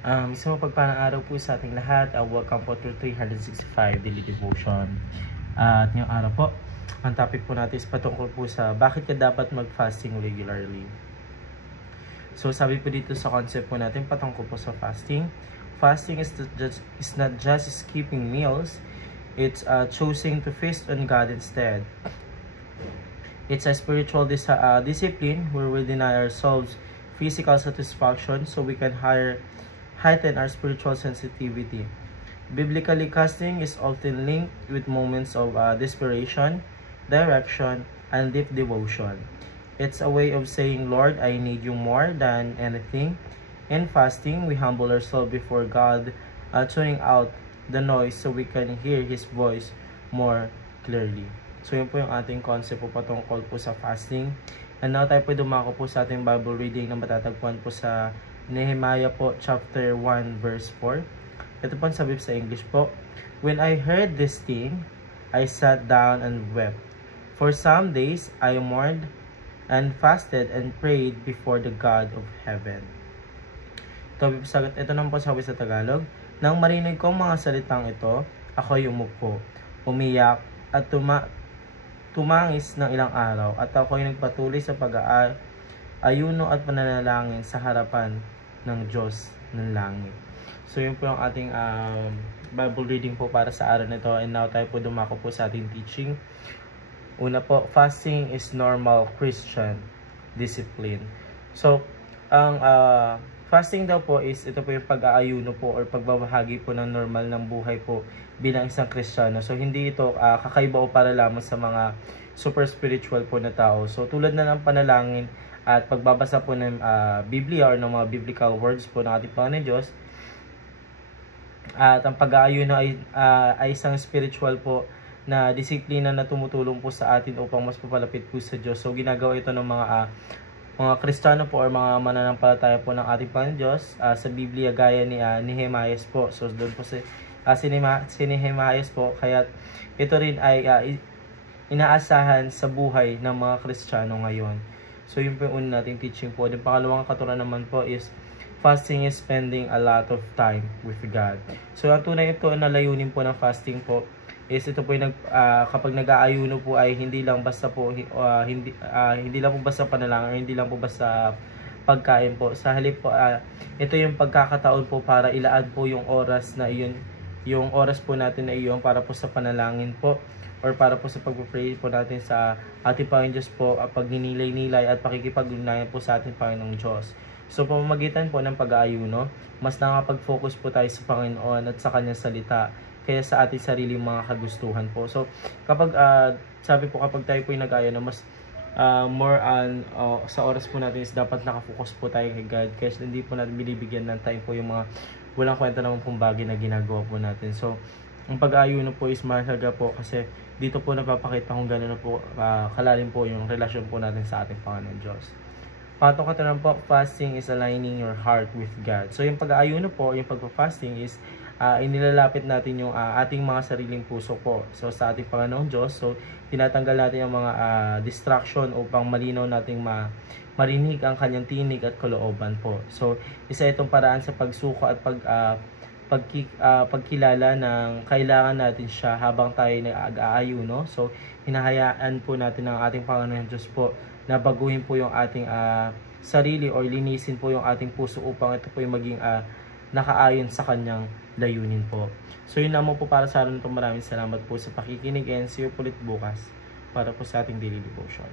Isang mapagpalang araw po sa ating lahat. Welcome po to 365 Daily Devotion. At ngayong araw po, ang topic po natin is patungkol po sa bakit ka dapat mag-fasting regularly. So sabi po dito sa concept po natin patungkol po sa fasting. Fasting is not just skipping meals. It's choosing to feast on God instead. It's a spiritual discipline where we deny ourselves physical satisfaction so we can heighten our spiritual sensitivity. Biblically, fasting is often linked with moments of desperation, direction, and deep devotion. It's a way of saying, Lord, I need you more than anything. In fasting, we humble ourselves before God, tuning out the noise so we can hear His voice more clearly. So yun po yung ating concept po patungkol po sa fasting. And now tayo po dumako po sa ating Bible reading na matatagpuan po sa Nehemiah po chapter 1 verse 4. Ito po sabi sa English po. When I heard this thing, I sat down and wept. For some days I mourned and fasted and prayed before the God of heaven. Ito naman po sabi sa Tagalog. Nang marinig ko mga salitang ito, ako'y umupo, umiyak at tumangis ng ilang araw at ako'y nagpatuloy sa pag-aayuno at pananalangin sa harapan ng Diyos ng langit. So yun po yung ating Bible reading po para sa araw na ito. And now tayo po dumako po sa ating teaching. Una po, fasting is normal Christian discipline. So ang fasting daw po is ito po yung pag-aayuno po or pagbabahagi po ng normal ng buhay po bilang isang Kristiyano. So hindi ito kakaiba o para lamang sa mga super spiritual po na tao. So tulad na ng panalangin at pagbabasa po ng Biblia or ng mga biblical words po ng ating Panginoon Diyos. At ang pag-aayuno ay isang spiritual po na disiplina na tumutulong po sa atin upang mas papalapit po sa Diyos. So ginagawa ito ng mga Kristiyano po or mga mananampalataya po ng ating Panginoon Diyos sa Biblia gaya ni Nehemiah po. So doon po si Nehemiah po, kaya ito rin ay inaasahan sa buhay ng mga Kristiyano ngayon. So yun po yung una nating teaching po. Yung pangalawang katuruan naman po is fasting is spending a lot of time with God. So ang tunay ito na layunin po ng fasting po is ito po yung kapag nag-aayuno po ay hindi lang basta po hindi lang po basta panalangin, hindi lang po basta pagkain po. Sa halip po ito yung pagkakataon po para ilaan po yung oras na iyon, yung oras po natin na iyon para po sa panalangin po or para po sa pag-pray po natin sa ating Panginoon Diyos po, pagninilay-nilay at pakikipag-ugnayan po sa ating Panginoong Diyos. So pamamagitan po ng pag-aayuno, mas nakapag-focus po tayo sa Panginoon at sa Kanyang salita kaya sa ating sariling mga kagustuhan po. So kapag sabi po kapag tayo po yung nag-aayuno, mas more on sa oras po natin is dapat nakafocus po tayo kay God kasi hindi po natin binibigyan ng time po yung mga walang kwenta naman pong bagay na ginagawa po natin. So ang pag-aayuno po is mahalaga po kasi dito po napapakita kung gano'n na po kalalim po yung relasyon po natin sa ating Panginoon Diyos. Pangatong katuruan po, fasting is aligning your heart with God. So yung pag-aayuno po, yung pagpa-fasting is inilalapit natin yung ating mga sariling puso po. So sa ating Panginoon Diyos, so tinatanggal natin yung mga distraction upang malinaw nating marinig ang kanyang tinig at kalooban po. So isa itong paraan sa pagsuko at pagkilala ng kailangan natin siya habang tayo nag-aayuno. So hinahayaan po natin ang ating Panginoon Diyos po na baguhin po yung ating sarili o linisin po yung ating puso upang ito po yung maging nakaayon sa kanyang layunin po. So yun naman po para sa araw nito. Maraming salamat po sa pakikinig and see you ulit bukas para po sa ating daily devotion.